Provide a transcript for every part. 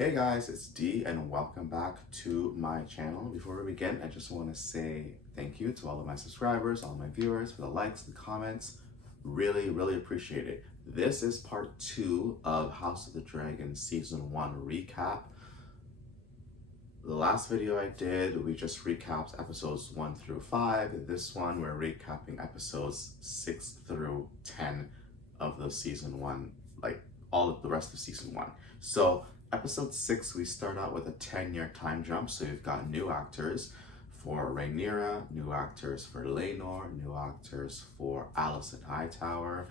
Hey guys, it's D and welcome back to my channel. Before we begin, I just want to say thank you to all of my subscribers, all my viewers for the likes, the comments. Really appreciate it. This is part 2 of House of the Dragon Season 1 recap. The last video I did, we just recapped episodes 1 through 5. This one, we're recapping episodes 6 through 10 of the Season 1, like all of the rest of Season 1. So, Episode 6, we start out with a 10-year time jump, so you've got new actors for Rhaenyra, new actors for Laenor, new actors for Alicent Hightower.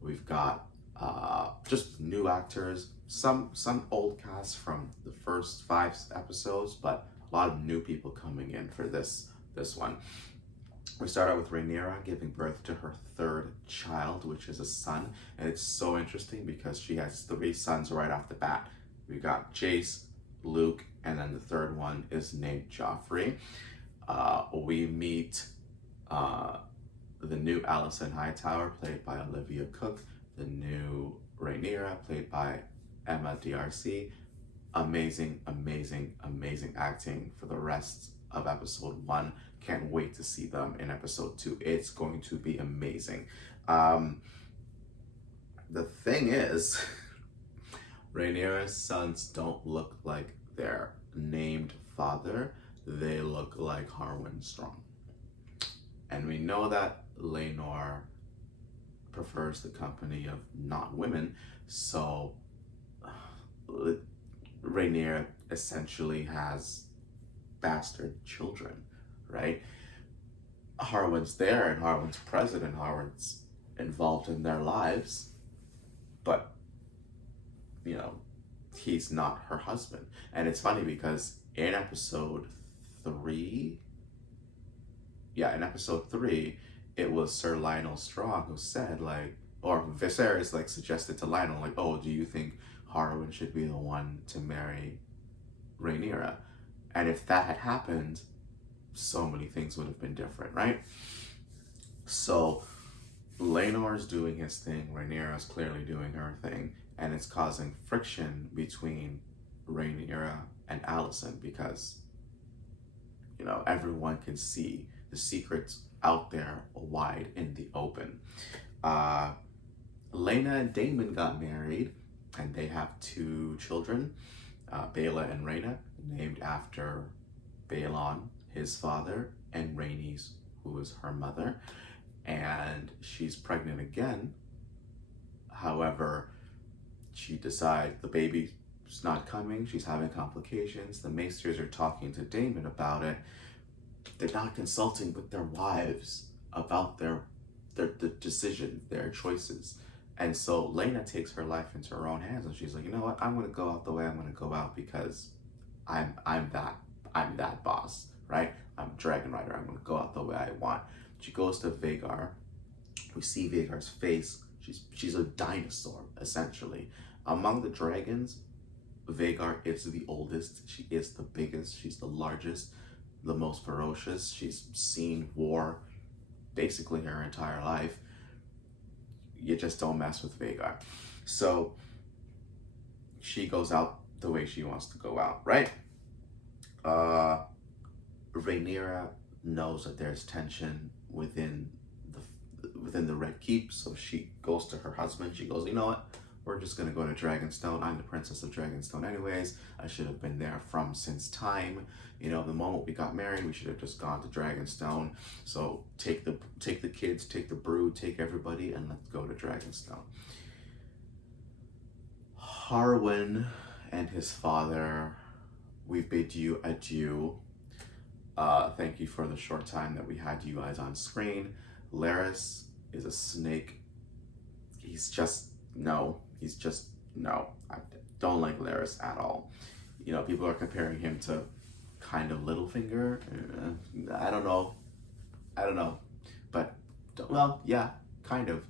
We've got just new actors, some old cast from the first 5 episodes, but a lot of new people coming in for this one. We start out with Rhaenyra giving birth to her 3rd child, which is a son, and it's so interesting because she has 3 sons right off the bat. We got Jace, Luke, and then the 3rd one is named Joffrey. We meet the new Alicent Hightower, played by Olivia Cook, the new Rhaenyra, played by Emma D'Arcy. Amazing acting for the rest of episode 1. Can't wait to see them in episode 2. It's going to be amazing. The thing is, Rhaenyra's sons don't look like their named father. They look like Harwin Strong. And we know that Laenor prefers the company of not women, so Rhaenyra essentially has bastard children, right? Harwin's there and Harwin's present and Harwin's involved in their lives, but you know, he's not her husband. And it's funny because in episode 3, it was Sir Lionel Strong who said, like, or Viserys like suggested to Lionel, like, oh, do you think Harwin should be the one to marry Rhaenyra? And if that had happened, so many things would have been different, right? So Laenor's doing his thing, Rhaenyra's clearly doing her thing, and it's causing friction between Rhaenyra and Alicent because, you know, everyone can see the secrets out there wide in the open. Laena and Daemon got married, and they have 2 children, Baela and Rhaena, named after Baelon, his father, and Rhaenys, who is her mother. And she's pregnant again. However, she decides the baby's not coming, she's having complications. The Maesters are talking to Daemon about it. They're not consulting with their wives about their decisions, their choices. And so Laena takes her life into her own hands and she's like, you know what, I'm gonna go out the way I'm gonna go out because I'm that boss, right? I'm a dragon rider, I'm gonna go out the way I want. She goes to Vhagar. We see Vhagar's face. She's a dinosaur, essentially. Among the dragons, Vhagar is the oldest. She is the biggest. She's the largest, the most ferocious. She's seen war basically her entire life. You just don't mess with Vhagar. So she goes out the way she wants to go out, right? Rhaenyra knows that there's tension within the Red Keep, so she goes to her husband. She goes, you know what, we're just gonna go to Dragonstone. I'm the princess of Dragonstone anyways. I should have been there since time. You know, the moment we got married, we should have just gone to Dragonstone. So take the kids, take the brood, take everybody, and let's go to Dragonstone. Harwin and his father, we bid you adieu. Thank you for the short time that we had you guys on screen. Larys is a snake. He's just no. I don't like Larys at all. You know, people are comparing him to kind of Littlefinger. I don't know. But, well, yeah, kind of.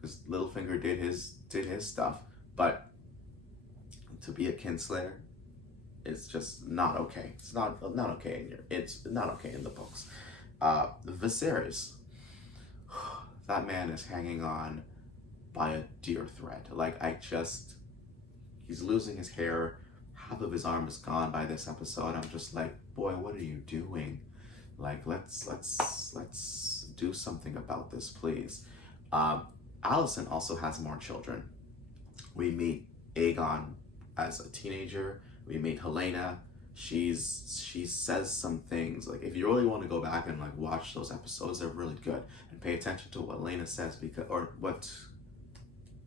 Because Littlefinger did his stuff. But to be a kinslayer, it's just not okay. It's not okay it's not okay in the books. Viserys, that man is hanging on by a deer thread. Like, he's losing his hair. half of his arm is gone by this episode. I'm just like, boy, what are you doing? Like, let's do something about this, please. Allison also has more children. We meet Aegon as a teenager. We meet Helena. She says some things. Like, if you really want to go back and like watch those episodes, they're really good. And pay attention to what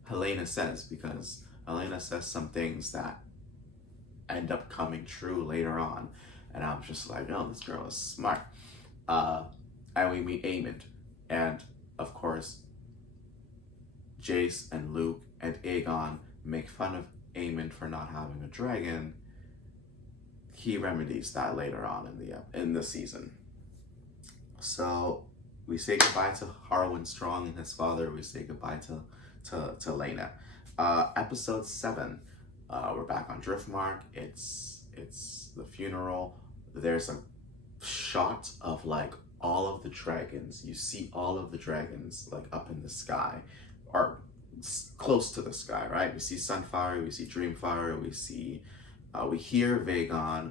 Helena says, because Helena says some things that end up coming true later on. And I'm just like, oh, this girl is smart. And we meet Aemond. And of course, Jace and Luke and Aegon make fun of Aemond for not having a dragon. He remedies that later on in the season. So we say goodbye to Harwin Strong and his father. We say goodbye to Lena. Episode 7. We're back on Driftmark. It's the funeral. There's a shot of like all of the dragons. You see all of the dragons like up in the sky, or close to the sky, right? We see Sunfire, we see Dreamfire, we hear Vagar,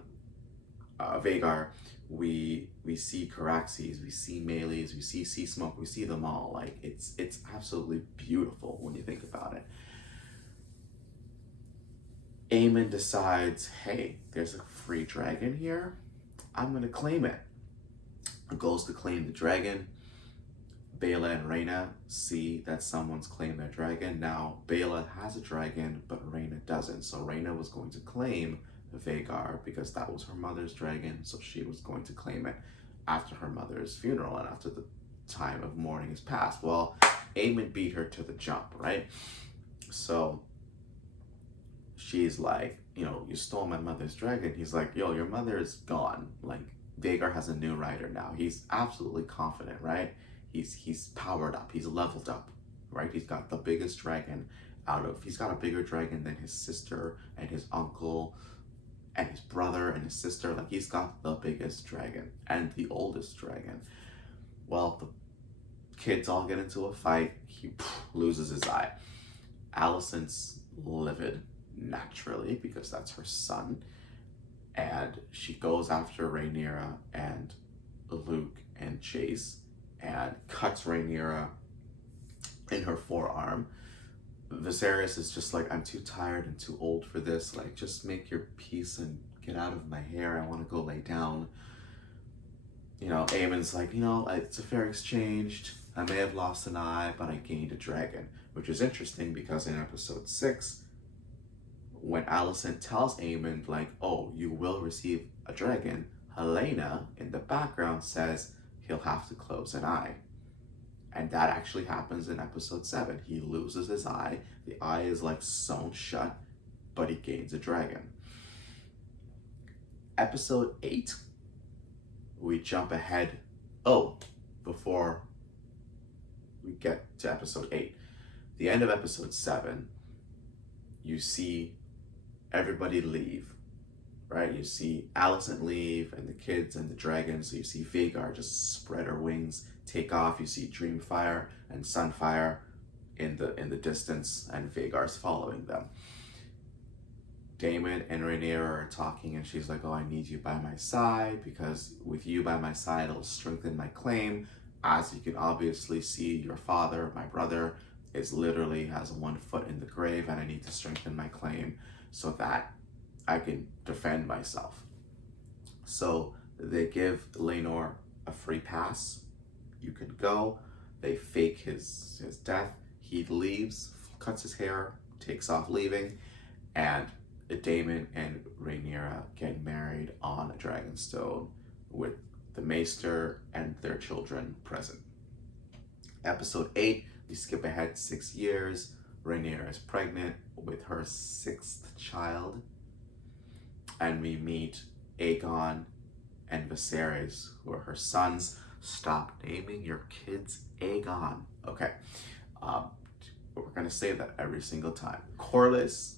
we see Caraxes, we see Melees, we see Sea Smoke, we see them all. Like, it's absolutely beautiful when you think about it. Aemond decides, hey, there's a free dragon here. I'm gonna claim it. Goes to claim the dragon. Bela and Rhaena see that someone's claimed their dragon. Now, Bela has a dragon, but Rhaena doesn't. So Rhaena was going to claim Vagar because that was her mother's dragon. So she was going to claim it after her mother's funeral and after the time of mourning is past. Well, Aemond beat her to the jump, right? So she's like, you know, you stole my mother's dragon. He's like, yo, your mother is gone. Like, Vagar has a new rider now. He's absolutely confident, right? He's powered up. He's leveled up, right? He's got the biggest dragon he's got a bigger dragon than his sister and his uncle and his brother and his sister. Like, he's got the biggest dragon and the oldest dragon. Well, the kids all get into a fight. He loses his eye. Alicent's livid, naturally, because that's her son. And she goes after Rhaenyra and Luke and Jace and cuts Rhaenyra in her forearm. Viserys is just like, I'm too tired and too old for this. Like, just make your peace and get out of my hair. I want to go lay down. You know, Aemond's like, you know, it's a fair exchange. I may have lost an eye, but I gained a dragon. Which is interesting because in episode 6, when Alicent tells Aemond, like, oh, you will receive a dragon, Helena in the background says he'll have to close an eye. And that actually happens in episode 7. He loses his eye. The eye is like sewn shut, but he gains a dragon. Episode 8, we jump ahead. Oh, before we get to episode 8, the end of episode 7, you see everybody leave, right? You see Alicent leave and the kids and the dragons. So you see Vagar just spread her wings, take off. You see Dreamfire and Sunfire in the distance, and Vagar's following them. Daemon and Rhaenyra are talking, and she's like, oh, I need you by my side because with you by my side, it'll strengthen my claim. As you can obviously see, your father, my brother, has one foot in the grave, and I need to strengthen my claim so that I can defend myself. So they give Laenor a free pass. You can go. They fake his death. He leaves, cuts his hair, takes off leaving, and Daemon and Rhaenyra get married on a Dragonstone with the Maester and their children present. Episode 8, we skip ahead 6 years. Rhaenyra is pregnant with her 6th child. And we meet Aegon and Viserys, who are her sons. Stop naming your kids Aegon. Okay, we're gonna say that every single time. Corlys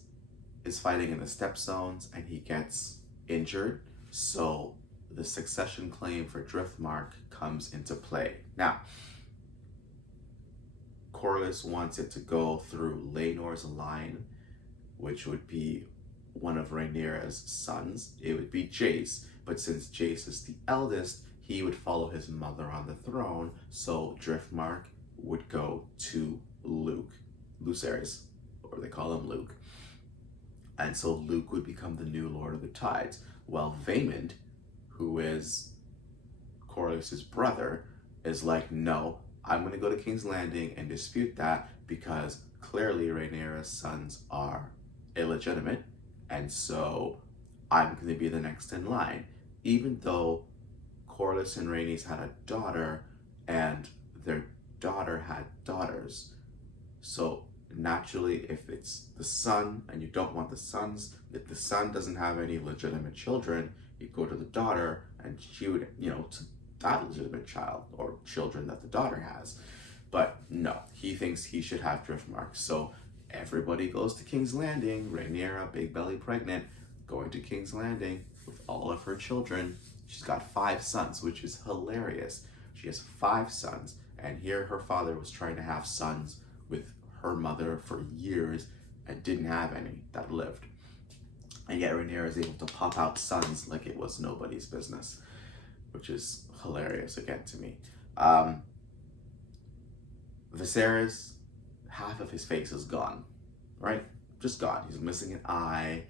is fighting in the Stepstones and he gets injured. So the succession claim for Driftmark comes into play. Now, Corlys wants it to go through Laenor's line, which would be one of Rhaenyra's sons, it would be Jace. But since Jace is the eldest, he would follow his mother on the throne, so Driftmark would go to Lucerys, or they call him Luke. And so Luke would become the new Lord of the Tides, while Vaemond, who is Corlys's brother, is like, no, I'm going to go to King's Landing and dispute that because clearly Rhaenyra's sons are illegitimate, and so I'm going to be the next in line. Even though Corlys and Rhaenys had a daughter, and their daughter had daughters. So naturally, if it's the son and you don't want the sons, if the son doesn't have any legitimate children, you go to the daughter and she would, to that legitimate child or children that the daughter has. But no, he thinks he should have Driftmark. So everybody goes to King's Landing. Rhaenyra, big belly pregnant, going to King's Landing with all of her children. She's got 5 sons, which is hilarious. She has 5 sons, and here her father was trying to have sons with her mother for years and didn't have any that lived. And yet Rhaenyra is able to pop out sons like it was nobody's business, which is hilarious again to me. Viserys, half of his face is gone, right? Just gone. He's missing an eye.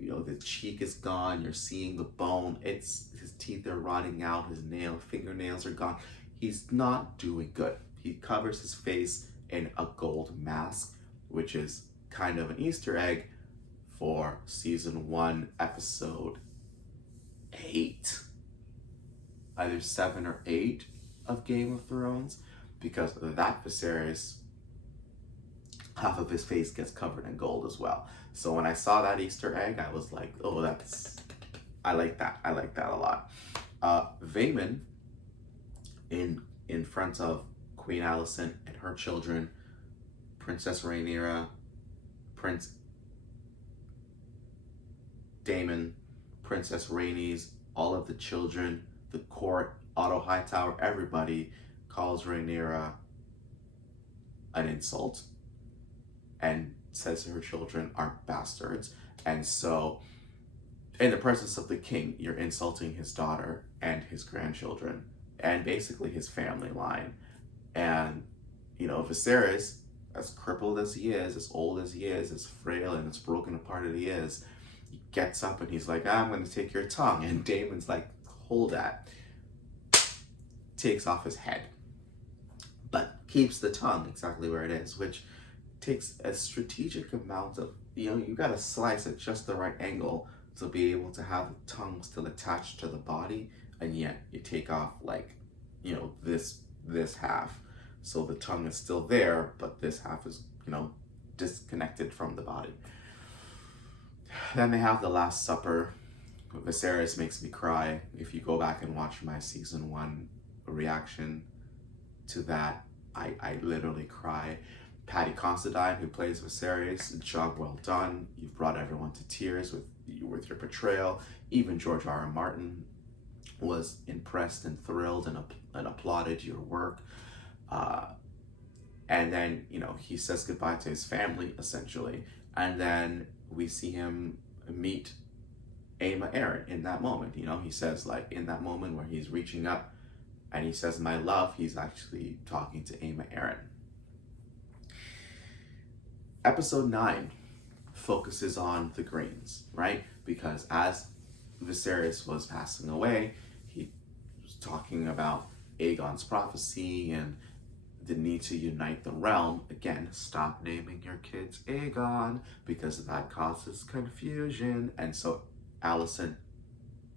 The cheek is gone. You're seeing the bone. His teeth are rotting out. His fingernails are gone. He's not doing good. He covers his face in a gold mask, which is kind of an Easter egg for season 1, episode 8, either 7 or 8 of Game of Thrones, because that Viserys, half of his face gets covered in gold as well. So when I saw that Easter egg, I was like, oh, I like that. I like that a lot. Vaemond, in front of Queen Alicent and her children, Princess Rhaenyra, Prince Daemon, Princess Rhaenys, all of the children, the court, Otto Hightower, everybody calls Rhaenyra an insult and says her children are bastards. And so in the presence of the king, you're insulting his daughter and his grandchildren and basically his family line. And, Viserys, as crippled as he is, as old as he is, as frail and as broken apart as he is, he gets up and he's like, I'm going to take your tongue. And Daemon's like, hold that. Takes off his head, but keeps the tongue exactly where it is, which takes a strategic amount of, you got to slice at just the right angle to be able to have the tongue still attached to the body, and yet you take off this half, so the tongue is still there, but this half is disconnected from the body. Then they have the Last Supper. Viserys makes me cry. If you go back and watch my season 1 reaction to that, I literally cry. Paddy Considine, who plays Viserys, job well done. You've brought everyone to tears with your portrayal. Even George R.R. Martin was impressed and thrilled and applauded your work. And then, he says goodbye to his family, essentially. And then we see him meet Aemma Arryn in that moment. He says, in that moment where he's reaching up and he says, my love, he's actually talking to Aemma Arryn. Episode 9 focuses on the Greens, right? Because as Viserys was passing away, he was talking about Aegon's prophecy and the need to unite the realm. Again, stop naming your kids Aegon because that causes confusion. And so Alicent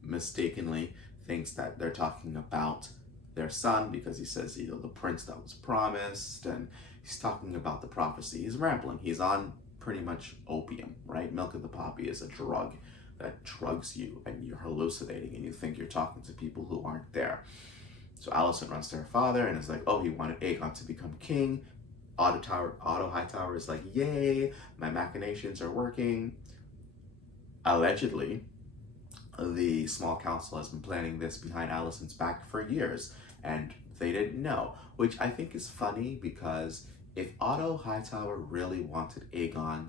mistakenly thinks that they're talking about their son because he says, the prince that was promised, and he's talking about the prophecy. He's rambling. He's on pretty much opium, right? Milk of the poppy is a drug that drugs you and you're hallucinating and you think you're talking to people who aren't there. So Alicent runs to her father and is like, oh, he wanted Aegon to become king. Otto Hightower is like, yay, my machinations are working. Allegedly, the small council has been planning this behind Alicent's back for years, and they didn't know, which I think is funny because if Otto Hightower really wanted Aegon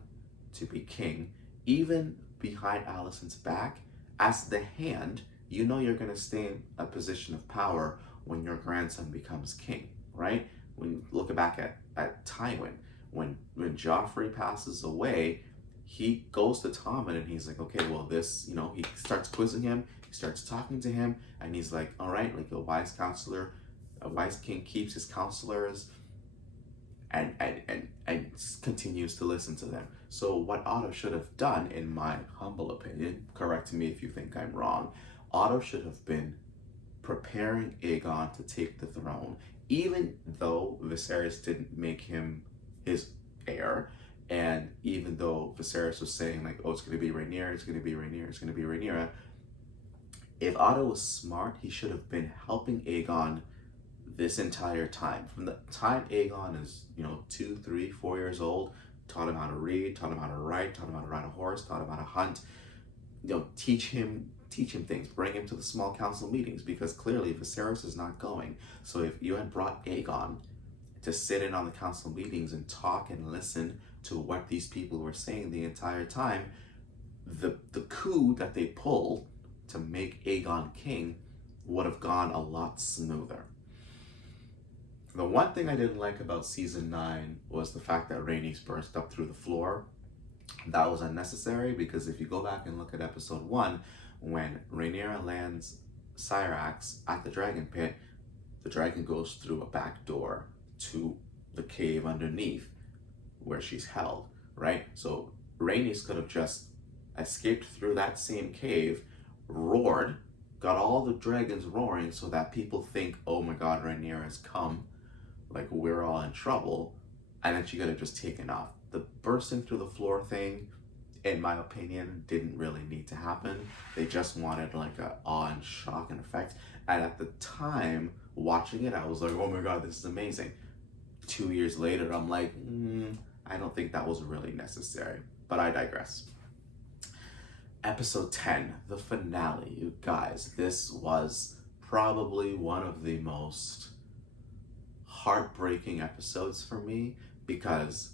to be king, even behind Alicent's back, as the hand, you know you're going to stay in a position of power when your grandson becomes king, right? When you look back at Tywin, when Joffrey passes away, he goes to Tommen and he's like, okay, well, this, he starts quizzing him, he starts talking to him, and he's like, all right, like a wise king keeps his counselors and continues to listen to them. So what Otto should have done, in my humble opinion, correct me if you think I'm wrong, Otto should have been preparing Aegon to take the throne, even though Viserys didn't make him his heir, and even though Viserys was saying like, oh, it's going to be Rhaenyra, it's going to be Rhaenyra, it's going to be Rhaenyra, if Otto was smart, he should have been helping Aegon this entire time. From the time Aegon is, 2, 3, 4 years old, taught him how to read, taught him how to write, taught him how to ride a horse, taught him how to hunt, teach him things, bring him to the small council meetings, because clearly Viserys is not going. So if you had brought Aegon to sit in on the council meetings and talk and listen to what these people were saying the entire time, the coup that they pulled to make Aegon king would have gone a lot smoother. The one thing I didn't like about season 9 was the fact that Rhaenys burst up through the floor. That was unnecessary, because if you go back and look at episode 1, when Rhaenyra lands Syrax at the dragon pit, the dragon goes through a back door to the cave underneath where she's held, right? So Rhaenys could have just escaped through that same cave, roared, got all the dragons roaring so that people think, oh my god, Rhaenyra has come, like we're all in trouble, and then she could have just taken off. The bursting through the floor thing, in my opinion, didn't really need to happen. They just wanted like a awe and shock and effect. And at the time, watching it, I was like, oh my god, this is amazing. 2 years later, I'm like, I don't think that was really necessary. But I digress. Episode 10, the finale. You guys, this was probably one of the most heartbreaking episodes for me, because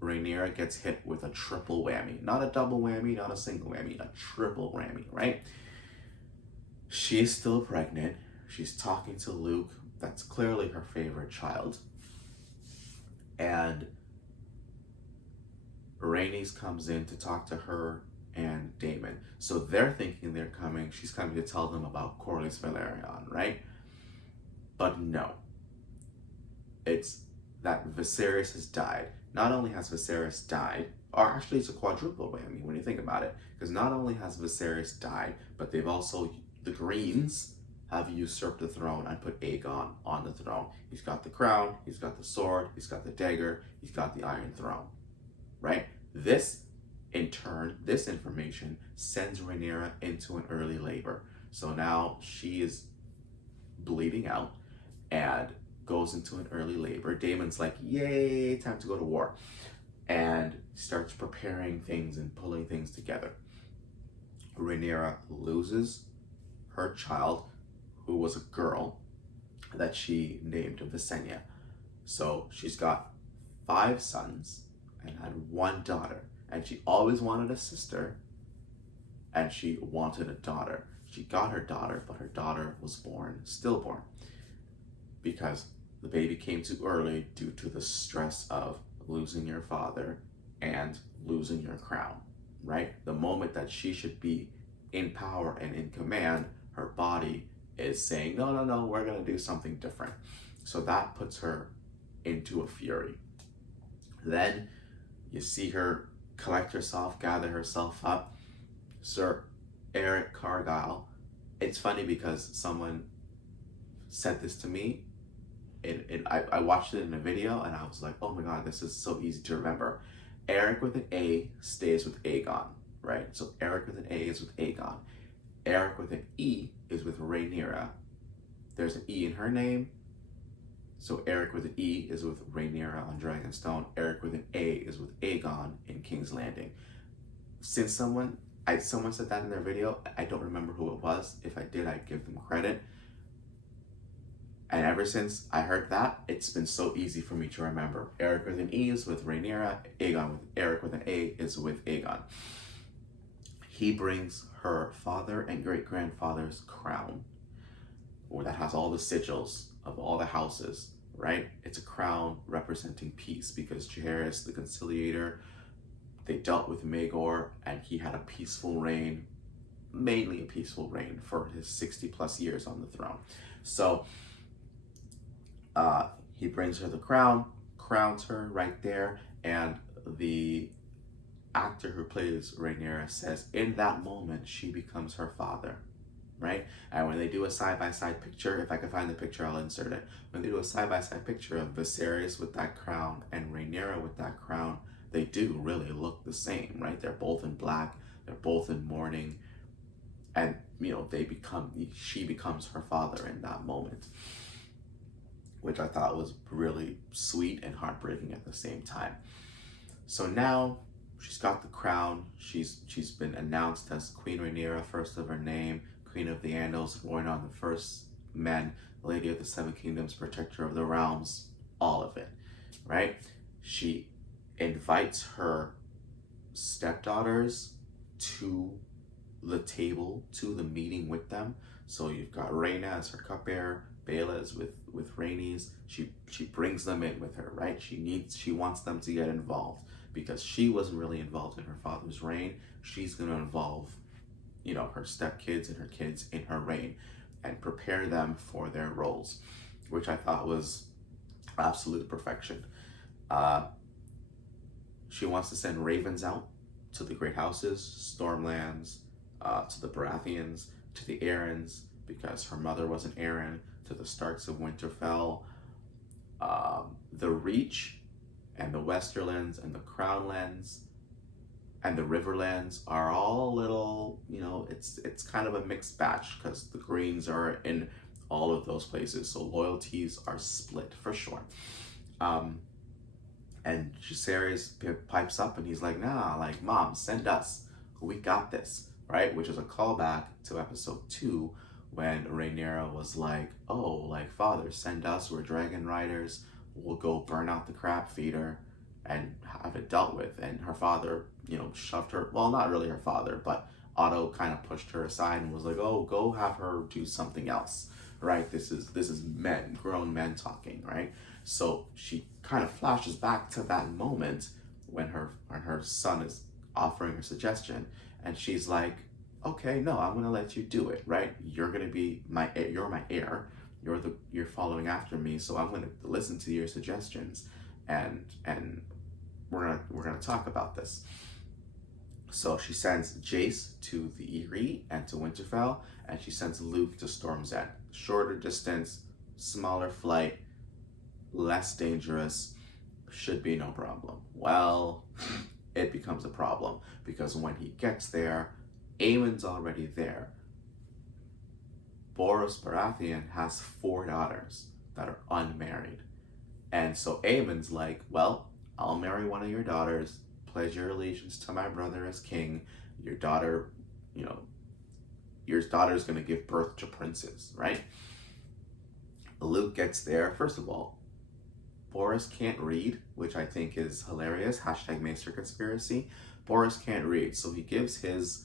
Rhaenyra gets hit with a triple whammy. Not a double whammy, not a single whammy, a triple whammy, right? She is still pregnant. She's talking to Luke. That's clearly her favorite child. And Rhaenys comes in to talk to her and Daemon. So they're thinking she's coming to tell them about Corlys Velaryon, right? But no. It's that Viserys has died. Not only has Viserys died, or actually it's a quadruple whammy when you think about it, because not only has Viserys died, but the Greens have usurped the throne and put Aegon on the throne. He's got the crown, he's got the sword, he's got the dagger, he's got the Iron Throne, right? This, in turn, this information sends Rhaenyra into an early labor. So now she is bleeding out and goes into an early labor. Daemon's like, yay, time to go to war. And starts preparing things and pulling things together. Rhaenyra loses her child, who was a girl, that she named Visenya. So she's got 5 sons and had 1 daughter. And she always wanted a sister, and she wanted a daughter. She got her daughter, but her daughter was stillborn, because the baby came too early due to the stress of losing your father and losing your crown, right? The moment that she should be in power and in command, her body is saying, no, we're going to do something different. So that puts her into a fury. Then you see her collect herself, gather herself up. Sir Eric Cargyle, it's funny because someone said this to me, I watched it in a video and I was like, oh my god, this is so easy to remember. Eric with an A stays with Aegon, right? So Eric with an A is with Aegon. Eric with an E is with Rhaenyra. There's an E in her name, so Eric with an E is with Rhaenyra on Dragonstone. Eric with an A is with Aegon in King's Landing. Since someone said that in their video, I don't remember who it was. If I did, I'd give them credit. And ever since I heard that, it's been so easy for me to remember. Eric with an E is with Rhaenyra. Aegon with Eric with an A is with Aegon. He brings her father and great-grandfather's crown, or that has all the sigils of all the houses, right? It's a crown representing peace, because Jaehaerys, the conciliator, they dealt with Maegor, and he had a peaceful reign, mainly a peaceful reign for his 60 plus years on the throne. So he brings her the crown, crowns her right there, and the actor who plays Rhaenyra says in that moment she becomes her father, right? And when they do a side-by-side picture, if I can find the picture, I'll insert it. When they do a side-by-side picture of Viserys with that crown and Rhaenyra with that crown, they do really look the same, right? They're both in black, they're both in mourning, and she becomes her father in that moment, which I thought was really sweet and heartbreaking at the same time. So now she's got the crown. She's been announced as Queen Rhaenyra, first of her name, Queen of the Andals, born on the first men, Lady of the Seven Kingdoms, Protector of the Realms, all of it, right? She invites her stepdaughters to the table, to the meeting with them. So you've got Rhaena as her cupbearer, Baela is with Rhaenys. She brings them in with her, right? She wants them to get involved, because she wasn't really involved in her father's reign. She's going to involve, her stepkids and her kids in her reign and prepare them for their roles, which I thought was absolute perfection. She wants to send ravens out to the great houses, Stormlands, to the Baratheons, to the Arryns, because her mother was an Arryn, to the Starks of Winterfell, the Reach, and the Westerlands, and the Crownlands, and the Riverlands are all little, it's kind of a mixed batch, because the Greens are in all of those places, so loyalties are split for sure. And Jaehaerys pipes up and he's like, nah, like, Mom, send us, we got this, right? Which is a callback to episode 2, when Rhaenyra was like, oh, like, Father, send us, we're dragon riders, we'll go burn out the crab feeder and have it dealt with. And her father, shoved her, well, not really her father, but Otto kind of pushed her aside and was like, oh, go have her do something else, right? This is men, grown men talking, right? So she kind of flashes back to that moment when her son is offering her suggestion, and she's like, okay, no, I'm gonna let you do it, right? You're gonna be you're my heir. You're following after me, so I'm gonna listen to your suggestions, and we're gonna talk about this. So she sends Jace to the Eyrie and to Winterfell, and she sends Luke to Storm's End. Shorter distance, smaller flight, less dangerous, should be no problem. Well, it becomes a problem, because when he gets there, Aemon's already there. Boros Baratheon has 4 daughters that are unmarried. And so Aemon's like, well, I'll marry one of your daughters, pledge your allegiance to my brother as king. Your daughter, your daughter's gonna give birth to princes, right? Luke gets there. First of all, Boros can't read, which I think is hilarious. Hashtag Maester Conspiracy. Boros can't read, so he gives his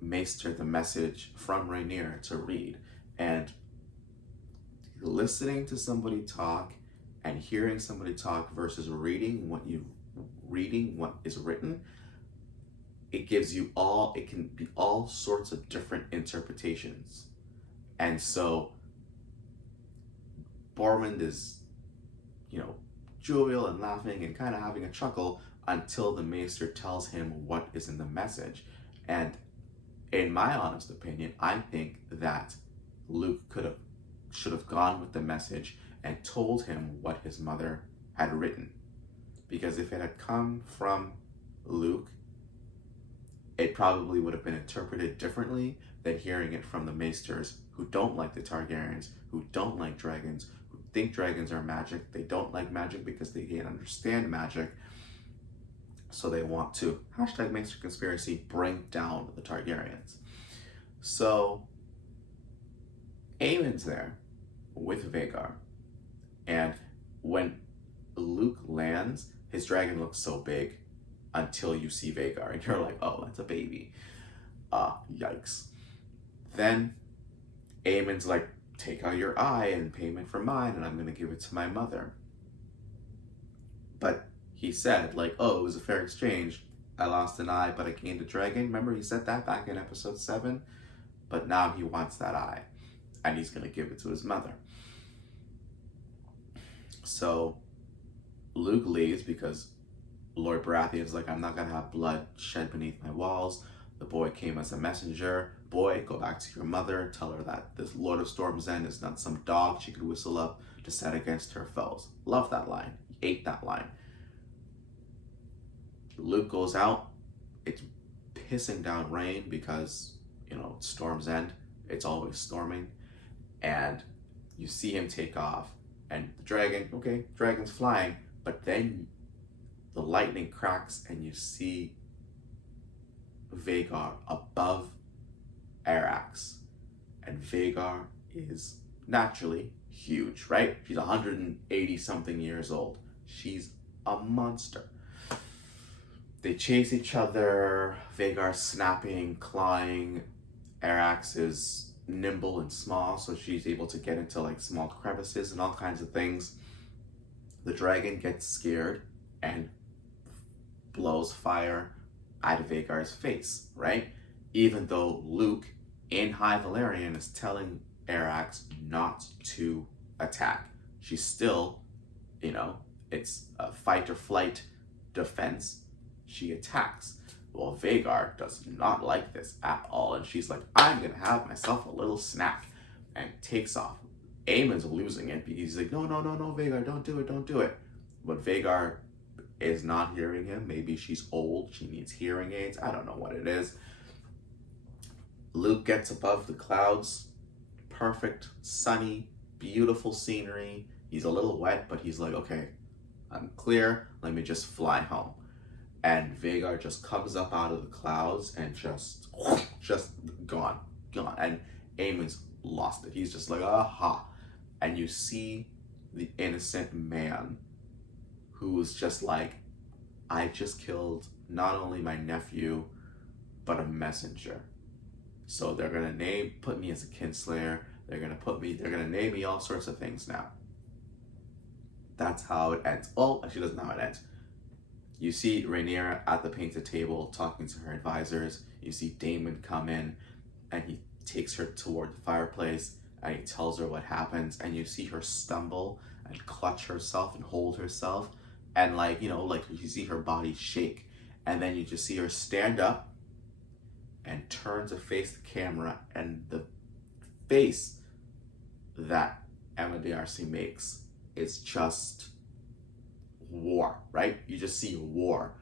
Maester the message from Rhaenyra to read. And listening to somebody talk and hearing somebody talk versus reading what is written, it can be all sorts of different interpretations. And so Bormund is, jovial and laughing and kind of having a chuckle until the Maester tells him what is in the message. And in my honest opinion, I think that Luke should have gone with the message and told him what his mother had written. Because if it had come from Luke, it probably would have been interpreted differently than hearing it from the Maesters, who don't like the Targaryens, who don't like dragons, who think dragons are magic. They don't like magic because they can't understand magic. So they want to, hashtag Maester Conspiracy, bring down the Targaryens. So Aemon's there, with Vhagar. And when Luke lands, his dragon looks so big until you see Vhagar, and you're like, oh, that's a baby. Yikes. Then Aemon's like, take out your eye in payment for mine, and I'm gonna give it to my mother. But he said, like, oh, it was a fair exchange. I lost an eye, but I gained a dragon. Remember, he said that back in episode 7? But now he wants that eye, and he's gonna give it to his mother. So Luke leaves because Lord Baratheon's like, I'm not gonna have blood shed beneath my walls. The boy came as a messenger. Boy, go back to your mother. Tell her that this Lord of Storm's End is not some dog she could whistle up to set against her foes. Love that line. He ate that line. Luke goes out. It's pissing down rain because, you know, Storm's End. It's always storming. And you see him take off. And the dragon, okay, dragon's flying. But then the lightning cracks and you see Vhagar above Arax. And Vhagar is naturally huge, right? She's 180 something years old. She's a monster. They chase each other. Vhagar's snapping, clawing. Arax is nimble and small, so she's able to get into like small crevices and all kinds of things. The dragon gets scared and blows fire out of Vhagar's face, right? Even though Luke in High Valyrian is telling Arax not to attack. She's still, you know, it's a fight or flight defense. She attacks. Well, Vhagar does not like this at all, and she's like, I'm gonna have myself a little snack, and takes off. Aemon's losing it because he's like, no, Vhagar, don't do it. But Vhagar is not hearing him. Maybe she's old, she needs hearing aids. I don't know what it is. Luke gets above the clouds. Perfect, sunny, beautiful scenery. He's a little wet, but he's like, okay, I'm clear. Let me just fly home. And Vhagar just comes up out of the clouds and just gone. And Aemon's lost it. He's just like, aha. And you see the innocent man who's just like, I just killed not only my nephew, but a messenger. So they're gonna put me as a kinslayer. They're gonna name me all sorts of things now. That's how it ends. Oh, actually, doesn't know how it ends. You see Rhaenyra at the painted table talking to her advisors. You see Daemon come in and he takes her toward the fireplace and he tells her what happens, and you see her stumble and clutch herself and hold herself, and like, you know, like you see her body shake, and then you just see her stand up and turn to face the camera, and the face that Emma D'Arcy makes is just war, right? You just see war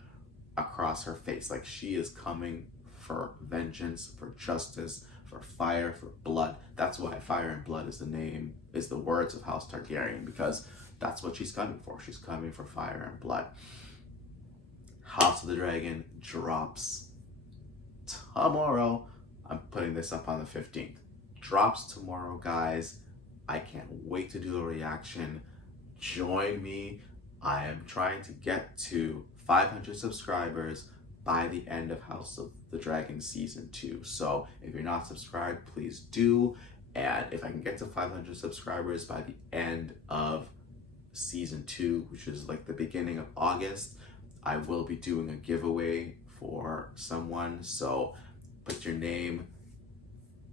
across her face. Like she is coming for vengeance, for justice, for fire, for blood. That's why Fire and Blood is the words of House Targaryen, because that's what she's coming for. She's coming for fire and blood. House of the Dragon drops tomorrow. I'm putting this up on the 15th. Drops tomorrow, guys. I can't wait to do a reaction. Join me. I am trying to get to 500 subscribers by the end of House of the Dragon Season 2. So if you're not subscribed, please do. And if I can get to 500 subscribers by the end of Season 2, which is like the beginning of August, I will be doing a giveaway for someone. So put your name,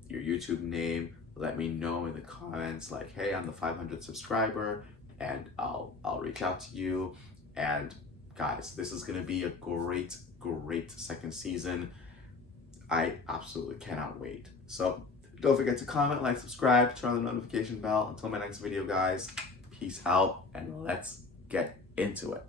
your YouTube name, let me know in the comments like, hey, I'm the 500 subscriber, and I'll reach out to you. And guys, this is gonna be a great second season. I absolutely cannot wait. So don't forget to comment, like, subscribe, turn on the notification bell. Until my next video, guys, peace out, and let's get into it.